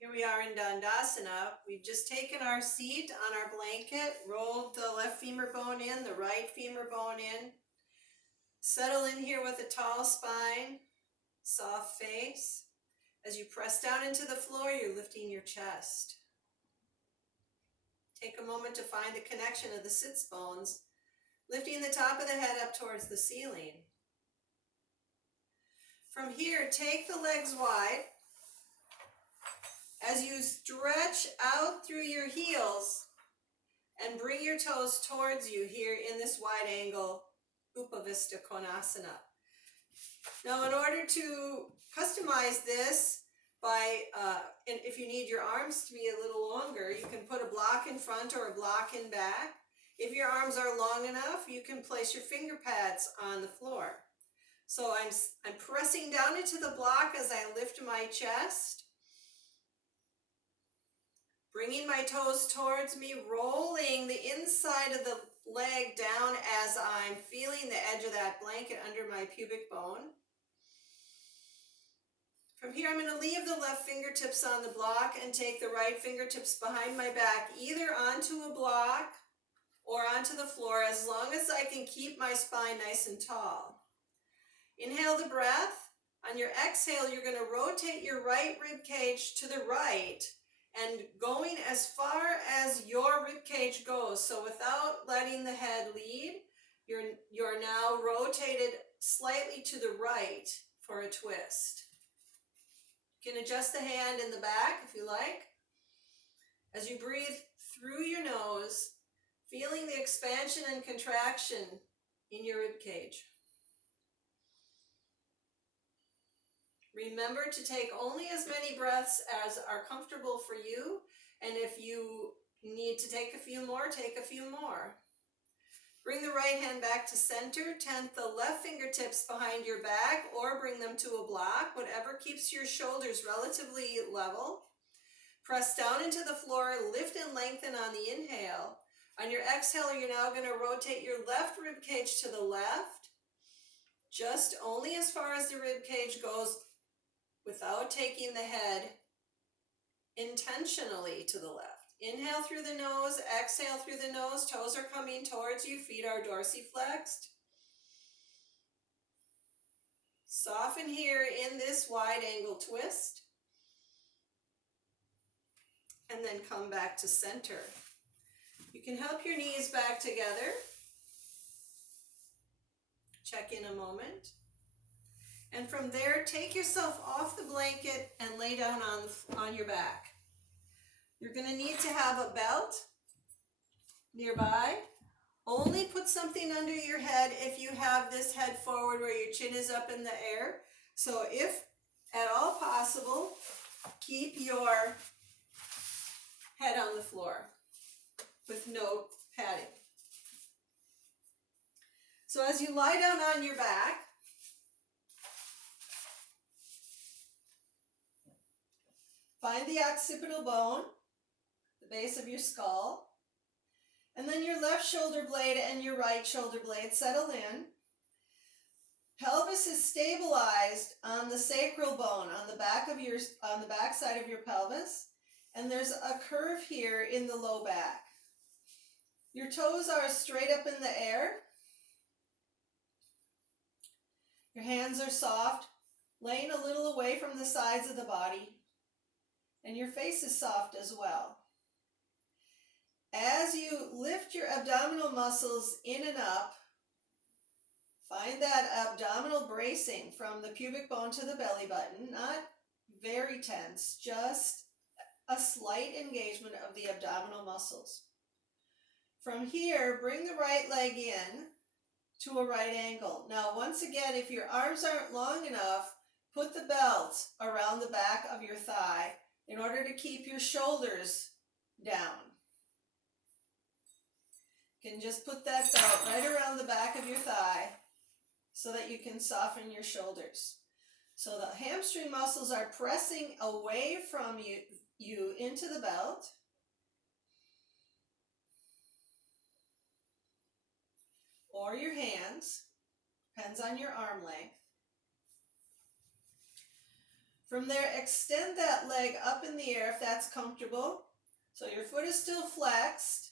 Here we are in Dandasana. We've just taken our seat on our blanket, rolled the left femur bone in, the right femur bone in. Settle in here with a tall spine, soft face. As you press down into the floor, you're lifting your chest. Take a moment to find the connection of the sits bones, lifting the top of the head up towards the ceiling. From here, take the legs wide. As you stretch out through your heels and bring your toes towards you here in this wide angle Upavista Konasana. Now, in order to customize this, and if you need your arms to be a little longer, you can put a block in front or a block in back. If your arms are long enough, you can place your finger pads on the floor. So I'm pressing down into the block as I lift my chest, bringing my toes towards me, rolling the inside of the leg down as I'm feeling the edge of that blanket under my pubic bone. From here, I'm going to leave the left fingertips on the block and take the right fingertips behind my back, either onto a block or onto the floor, as long as I can keep my spine nice and tall. Inhale the breath. On your exhale, you're going to rotate your right rib cage to the right and going as far as your rib cage goes. So without letting the head lead, you're now rotated slightly to the right for a twist. You can adjust the hand in the back if you like. As you breathe through your nose, feeling the expansion and contraction in your rib cage. Remember to take only as many breaths as are comfortable for you, and if you need to take a few more, take a few more. Bring the right hand back to center, tent the left fingertips behind your back or bring them to a block, whatever keeps your shoulders relatively level. Press down into the floor, lift and lengthen on the inhale. On your exhale, you're now going to rotate your left rib cage to the left, just only as far as the rib cage goes, without taking the head intentionally to the left. Inhale through the nose, exhale through the nose, toes are coming towards you, feet are dorsiflexed. Soften here in this wide angle twist. And then come back to center. You can help your knees back together. Check in a moment. And from there, take yourself off the blanket and lay down on your back. You're going to need to have a belt nearby. Only put something under your head if you have this head forward where your chin is up in the air. So if at all possible, keep your head on the floor with no padding. So as you lie down on your back, find the occipital bone, the base of your skull, and then your left shoulder blade and your right shoulder blade settle in. Pelvis is stabilized on the sacral bone on the back side of your pelvis, and there's a curve here in the low back. Your toes are straight up in the air. Your hands are soft, laying a little away from the sides of the body, and your face is soft as well. As you lift your abdominal muscles in and up, find that abdominal bracing from the pubic bone to the belly button, not very tense, just a slight engagement of the abdominal muscles. From here, bring the right leg in to a right angle. Now, once again, if your arms aren't long enough, put the belt around the back of your thigh in order to keep your shoulders down. You can just put that belt right around the back of your thigh so that you can soften your shoulders. So the hamstring muscles are pressing away from you into the belt. Or your hands, depends on your arm length. From there, extend that leg up in the air if that's comfortable. So your foot is still flexed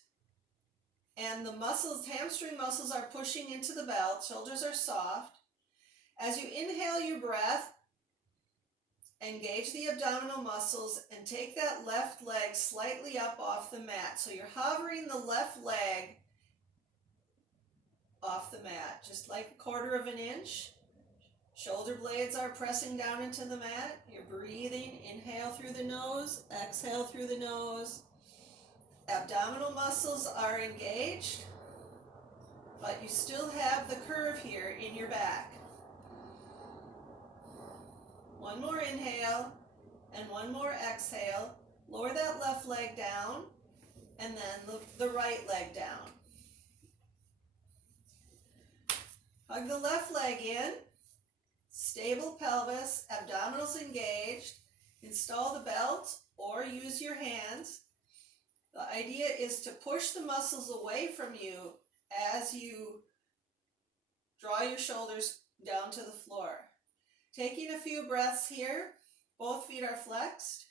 and the muscles, hamstring muscles are pushing into the belt, shoulders are soft. As you inhale your breath, engage the abdominal muscles and take that left leg slightly up off the mat. So you're hovering the left leg off the mat, just like 1/4 of an inch. Shoulder blades are pressing down into the mat. You're breathing. Inhale through the nose, exhale through the nose. Abdominal muscles are engaged, but you still have the curve here in your back. One more inhale and one more exhale. Lower that left leg down and then the right leg down. Hug the left leg in. Stable pelvis, abdominals engaged. Install the belt or use your hands. The idea is to push the muscles away from you as you draw your shoulders down to the floor. Taking a few breaths here. Both feet are flexed.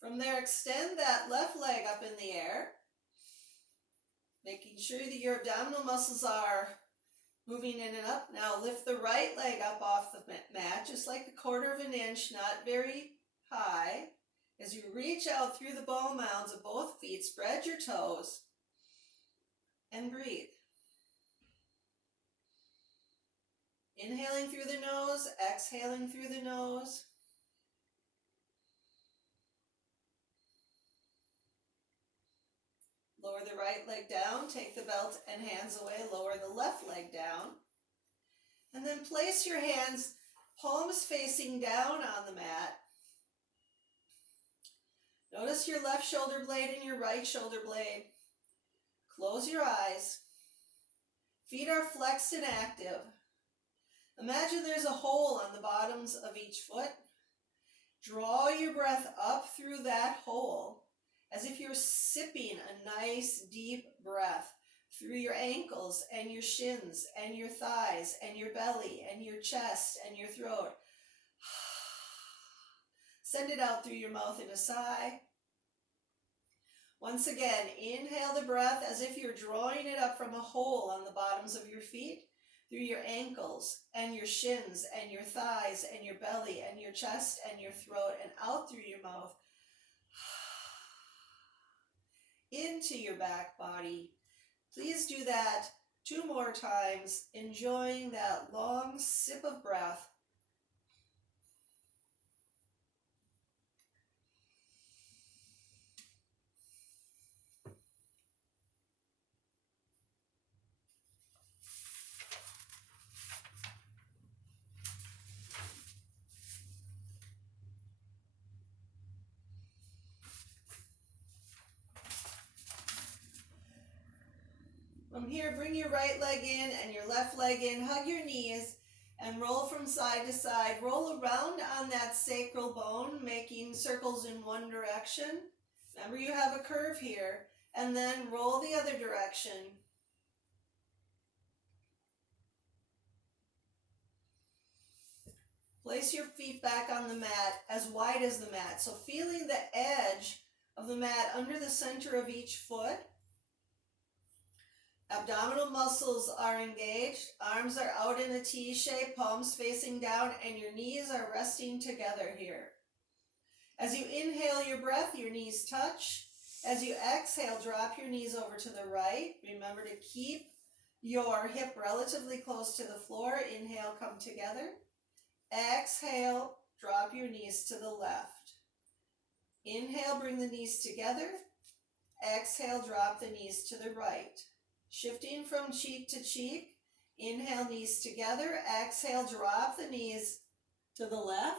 From there, extend that left leg up in the air, making sure that your abdominal muscles are moving in and up. Now lift the right leg up off the mat, just like 1/4 of an inch, not very high. As you reach out through the ball mounds of both feet, spread your toes and breathe. Inhaling through the nose, exhaling through the nose. Lower the right leg down, take the belt and hands away, lower the left leg down. And then place your hands, palms facing down on the mat. Notice your left shoulder blade and your right shoulder blade. Close your eyes. Feet are flexed and active. Imagine there's a hole on the bottoms of each foot. Draw your breath up through that hole as if you're sipping a nice deep breath through your ankles and your shins and your thighs and your belly and your chest and your throat. Send it out through your mouth in a sigh. Once again, inhale the breath as if you're drawing it up from a hole on the bottoms of your feet, through your ankles and your shins and your thighs and your belly and your chest and your throat, and out through your mouth. Into your back body. Please do that 2 more times, enjoying that long sip of breath. From here, bring your right leg in and your left leg in. Hug your knees and roll from side to side. Roll around on that sacral bone, making circles in one direction. Remember, you have a curve here. And then roll the other direction. Place your feet back on the mat as wide as the mat. So feeling the edge of the mat under the center of each foot. Abdominal muscles are engaged, arms are out in a T shape, palms facing down, and your knees are resting together here. As you inhale your breath, your knees touch. As you exhale, drop your knees over to the right. Remember to keep your hip relatively close to the floor. Inhale, come together. Exhale, drop your knees to the left. Inhale, bring the knees together. Exhale, drop the knees to the right. Shifting from cheek to cheek, inhale, knees together, exhale, drop the knees to the left.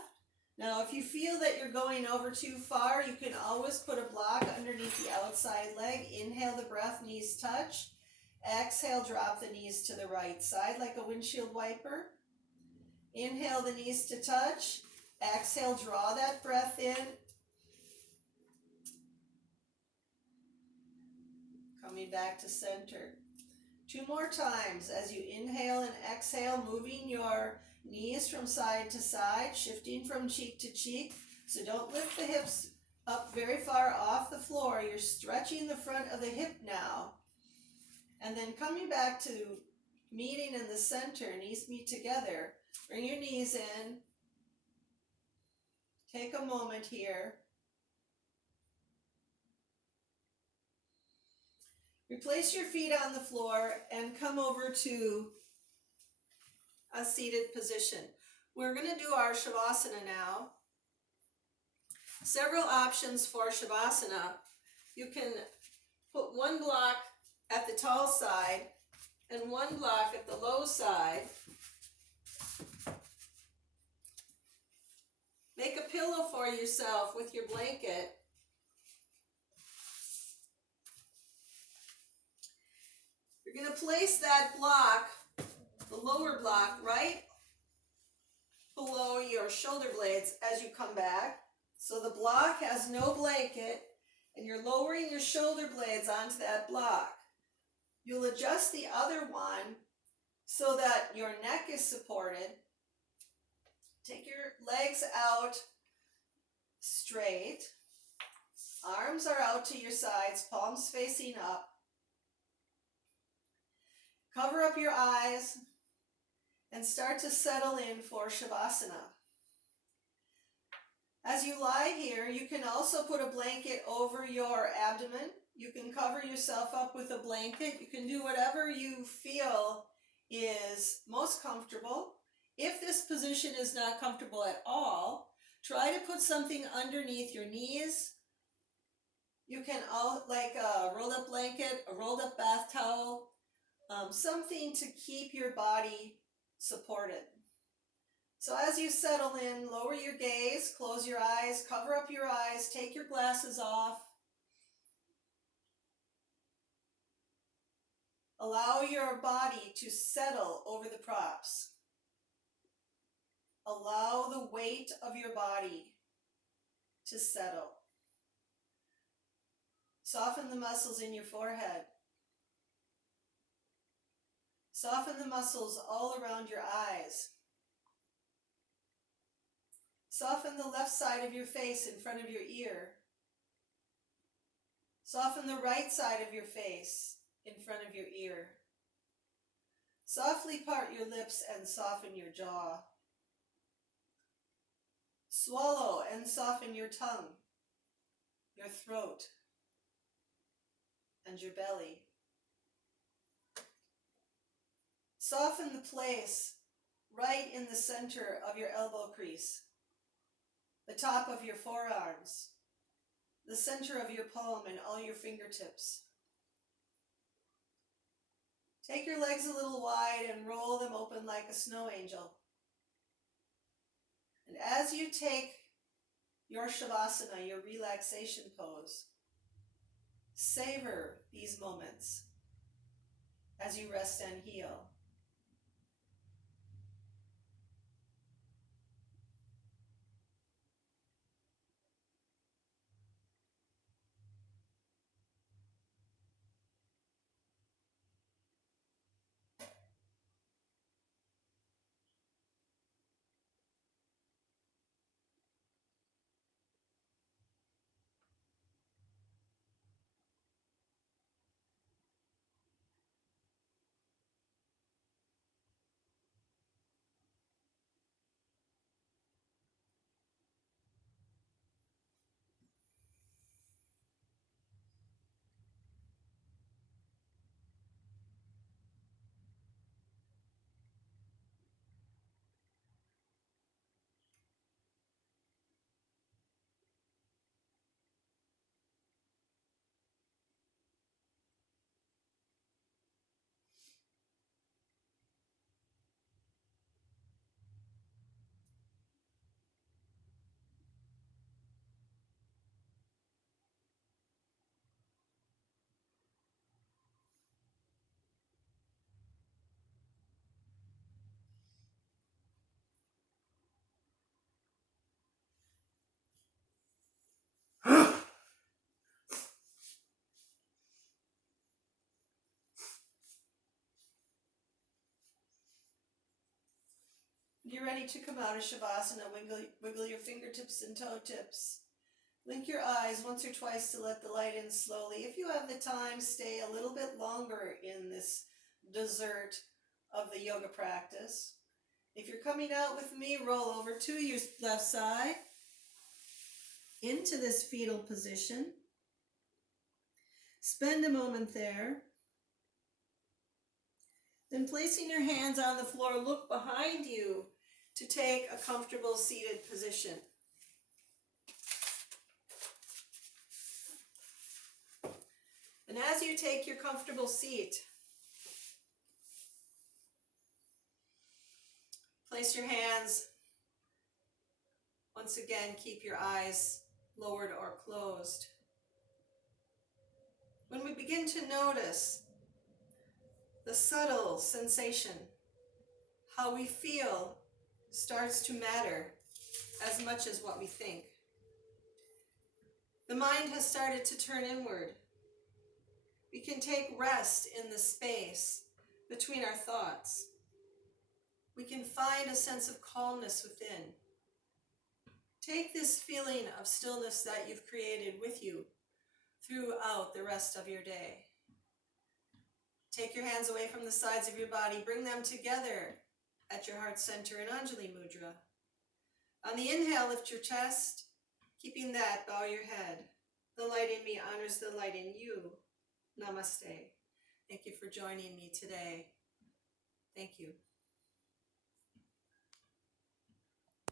Now, if you feel that you're going over too far, you can always put a block underneath the outside leg. Inhale the breath, knees touch. Exhale, drop the knees to the right side like a windshield wiper. Inhale the knees to touch. Exhale, draw that breath in. Coming back to center. 2 more times as you inhale and exhale, moving your knees from side to side, shifting from cheek to cheek. So don't lift the hips up very far off the floor. You're stretching the front of the hip now. And then coming back to meeting in the center, knees meet together. Bring your knees in. Take a moment here. Replace your feet on the floor and come over to a seated position. We're going to do our Shavasana now. Several options for Shavasana. You can put one block at the tall side and one block at the low side. Make a pillow for yourself with your blanket. You're going to place that block, the lower block, right below your shoulder blades as you come back. So the block has no blanket, and you're lowering your shoulder blades onto that block. You'll adjust the other one so that your neck is supported. Take your legs out straight. Arms are out to your sides, palms facing up. Cover up your eyes and start to settle in for Shavasana. As you lie here, you can also put a blanket over your abdomen. You can cover yourself up with a blanket. You can do whatever you feel is most comfortable. If this position is not comfortable at all, try to put something underneath your knees. You can, like a rolled up blanket, a rolled up bath towel, something to keep your body supported. So as you settle in, lower your gaze, close your eyes, cover up your eyes, take your glasses off. Allow your body to settle over the props. Allow the weight of your body to settle. Soften the muscles in your forehead. Soften the muscles all around your eyes. Soften the left side of your face in front of your ear. Soften the right side of your face in front of your ear. Softly part your lips and soften your jaw. Swallow and soften your tongue, your throat, and your belly. Soften the place right in the center of your elbow crease, the top of your forearms, the center of your palm and all your fingertips. Take your legs a little wide and roll them open like a snow angel. And as you take your Shavasana, your relaxation pose, savor these moments as you rest and heal. Get ready to come out of Shavasana. Wiggle your fingertips and toe tips. Blink your eyes once or twice to let the light in slowly. If you have the time, stay a little bit longer in this dessert of the yoga practice. If you're coming out with me, roll over to your left side into this fetal position. Spend a moment there. Then placing your hands on the floor, look behind you to take a comfortable seated position. And as you take your comfortable seat, place your hands. Once again, keep your eyes lowered or closed. When we begin to notice the subtle sensation, how we feel starts to matter as much as what we think. The mind has started to turn inward. We can take rest in the space between our thoughts. We can find a sense of calmness within. Take this feeling of stillness that you've created with you throughout the rest of your day. Take your hands away from the sides of your body. Bring them together at your heart center in Anjali Mudra. On the inhale, lift your chest. Keeping that, bow your head. The light in me honors the light in you. Namaste. Thank you for joining me today. Thank you.